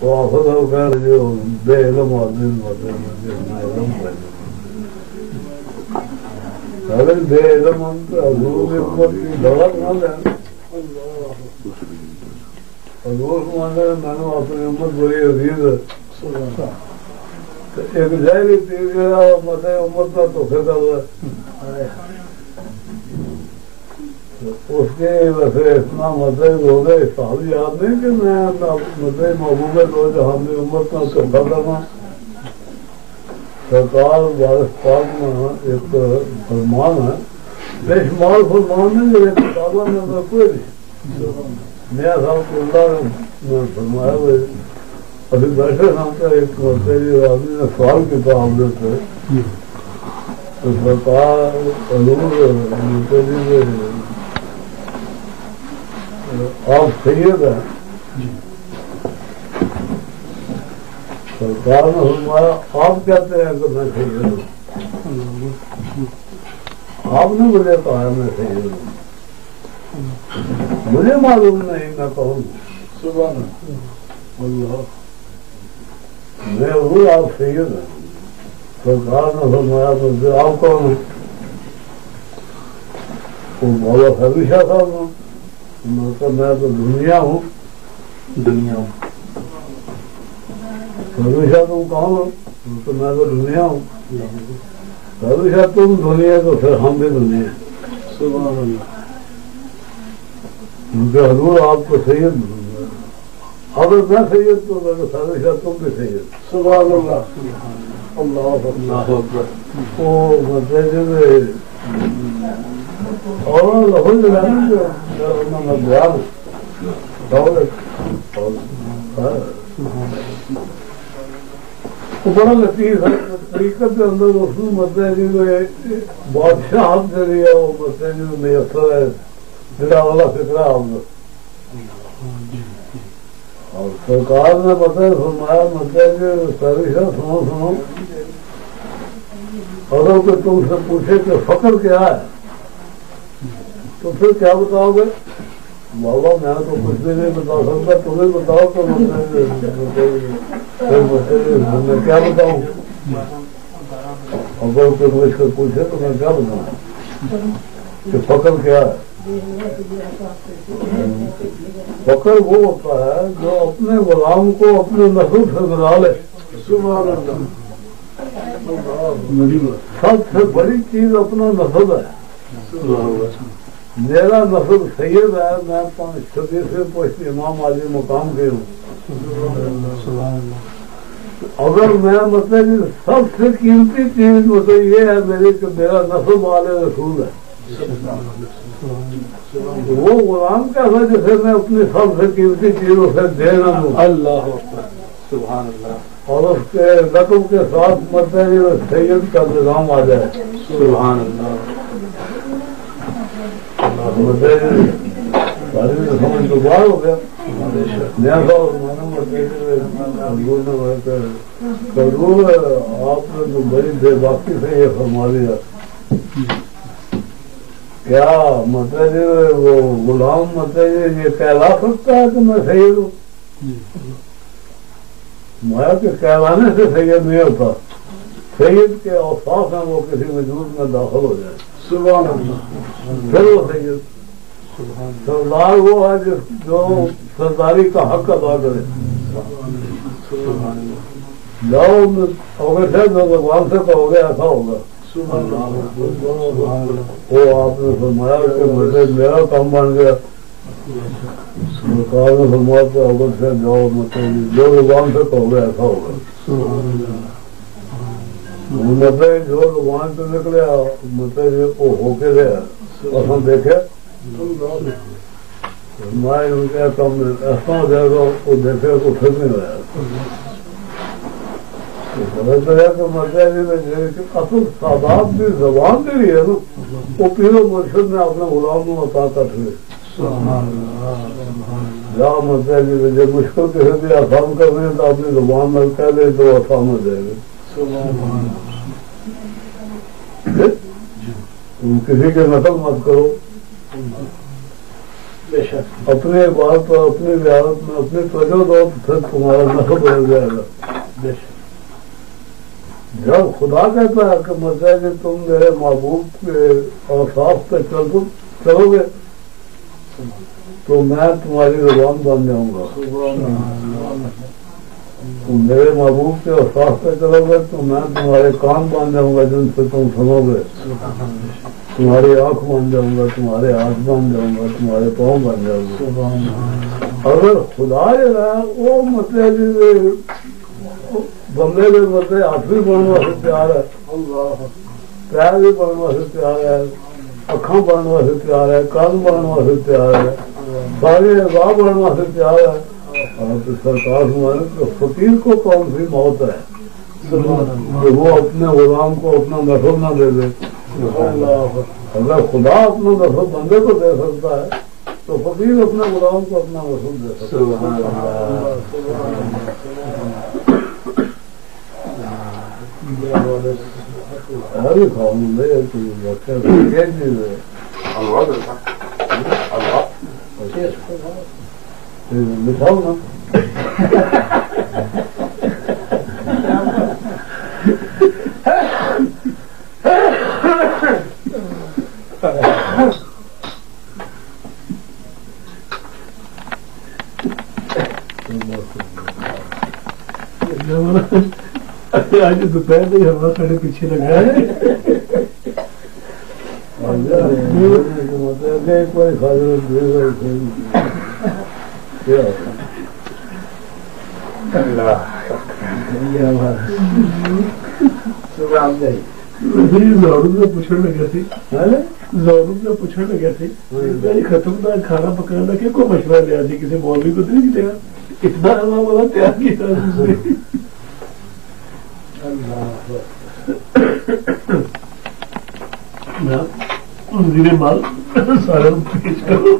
وہ آخر کہہ رہے جو بے علم آدمی اگر بے علم حضور کی امت کی دولت نہ لیں حضور کو مانا میں نے اپنی امت بڑی عزیز ہے ایک ظاہری پیر گیا مدے امت کا دھوکے کا ہوا اس کے ویسے اتنا مطلب ہو گئے حساب یاد نہیں کہ میں مطلب محبوب دو جہاں کی امت کا دھوکا کرنا سرکار وارث پاک میں ایک فرمان ہے بے شمار فرمان ہے جو کتابوں میں کوئی نہیں نیا صاحب کو اللہ نے فرمایا ہوئے ابھی بیٹھے سامنے ایک مرتبہ آدمی نے سوال کیا آپ سے تو سرکار حضور مرتبہ آپ سید ہیں سرکار نے فرمایا آپ کہتے ہیں کہ میں سید ہوں آپ نے مجھے کہا میں سید ہوں مجھے معلوم نہیں میں کہوں سبحان اللہ میں ہوں آپ سید ہیں سرکار نے فرمایا مجھے آپ کون ہیں وہ بابا خبی شاہ صاحب ہوں میں تو دنیا ہوں خبی شاہ تم کون ہو میں تو دنیا ہوں خبی شاہ تم دنیا تو پھر ہم بھی دنیا سبحان اللہ کیونکہ حضور آپ کو سید اگر میں سید تو خبی شاہ تم بھی سید سبحان اللہ اللہ اکبر وہ مطلب اور لفظ میں بیان بڑا لطیف ہے طریقت کے اندر اس میں مطلب بادشاہ جی ہے وہ مطلب میسر ہے جڑا والا فکرہ آپ اور سرکار نے مطلب فرمایا مطلب سروشا سنو اگر کوئی تم سے پوچھے کہ فقر کیا ہے تو پھر کیا بتاؤ گے بابا میں تو کچھ بھی نہیں بتا سکتا تمہیں بتاؤ تو میں کیا بتاؤں اگر کوئی مجھ سے پوچھے تو میں کیا بتاؤں کہ فقر کیا ہے فقر وہ ہوتا ہے جو اپنے غلام کو اپنے نسل سے ملا لے سبحان اللہ سب سے بڑی چیز اپنا نسل ہے میرا نسل سید ہے میں 26ویں پوسٹ امام عالی مقام کے ہوں اگر میں مطلب سب سے قیمتی چیز مطلب یہ ہے میری کہ میرا نسل والے رسول ہے وہ غلام کا ہے جسے میں اپنی سب سے قیمتی چیز اسے دینا ہوں اللہ سبحان اللہ اور اس کے رقم کے ساتھ مطلب سید کا نظام آ جائے سبحان اللہ سمجھ تو باہر ہو گیا ضرور آپ نے تو بڑی بے باقی سے یہ فرما دیا کیا مطلب وہ غلام مطلب یہ کہلا سکتا ہے کہ میں سید ہوں میں کہ کہلانے سے سید نہیں ہوتا سید کے اوصاف ہیں وہ کسی وجود میں داخل ہو جائے سبحان اللہ پھر وہ سید سردار وہ ہے جو سرداری کا حق ادا کرے جاؤ اگر سے تو بھگوان سے کہو گے ایسا ہوگا وہ آپ نے فرمایا کہ میرا کام بن گیا سرکار نے فرمایا کہ اگر سے جاؤ مطلب جو بھگوان سے کہو گے ایسا ہوگا مطلب جو بھگوان سے نکلے مطلب وہ ہو کے گیا اور ہم دیکھے میں ان کے کام ایسا ہو جائے گا وہ دیکھے تو پھر نہیں رہا اصل سادات کی زبان دے رہی ہے نا وہ پیر و مرشد نے اپنے غلام کو عطا کر دے جہاں مطلب جب مشکل کسی بھی آسان کر رہے ہیں تو اپنی زبان میں کہہ دے تو آسان ہو جائے گا کسی کے نقل مت کرو اپنے بات پر اپنی رعایت میں اپنی توجہ دو تو پھر تمہارا نفع بدل جائے گا. جب خدا کہتا ہے کہ مطلب کہ تم میرے محبوب کے اوصاف پہ چلو گے تو میں تمہاری زبان بن جاؤں گا. تم میرے محبوب کے اوصاف پہ چلو گے تو میں تمہارے کان بن جاؤں گا جن سے تم سنو گے. تمہاری آنکھ بن جاؤں گا, تمہارے ہاتھ بن جاؤں گا, تمہارے پاؤں بن جاؤں گا. اگر خدا جو ہے وہ مطلب بندے کے مطلب ہاتھ بھی بننے سے پیار ہے, پیر بھی بننے سے پیار ہے, اکھاں بننے سے پیار ہے, کان بننے سے پیار ہے, سارے اعضاء بننے سے پیار ہے. اور سرکار ہمارے تو فقیر کو کون سی موت ہے کہ وہ اپنے غلام کو اپنا نفع نہ دے دے. اگر خدا اپنا نفع بندے کو دے سکتا ہے تو فقیر اپنے غلام کو اپنا نفع دے سکتا ہے. کھاؤں بٹھاؤ نا آج دوپہر نہیں ہوا سارے پیچھے لگا ہے. پوچھنے لگا تھی پوچھنے لگا تھی ختم تھا کھانا پکانا کہ کوئی مشورہ لیا تھی کسی مولوی کو تو نہیں دیا اتنا ہوا والا تیار کیا. وزیر مال سارا پیش کرو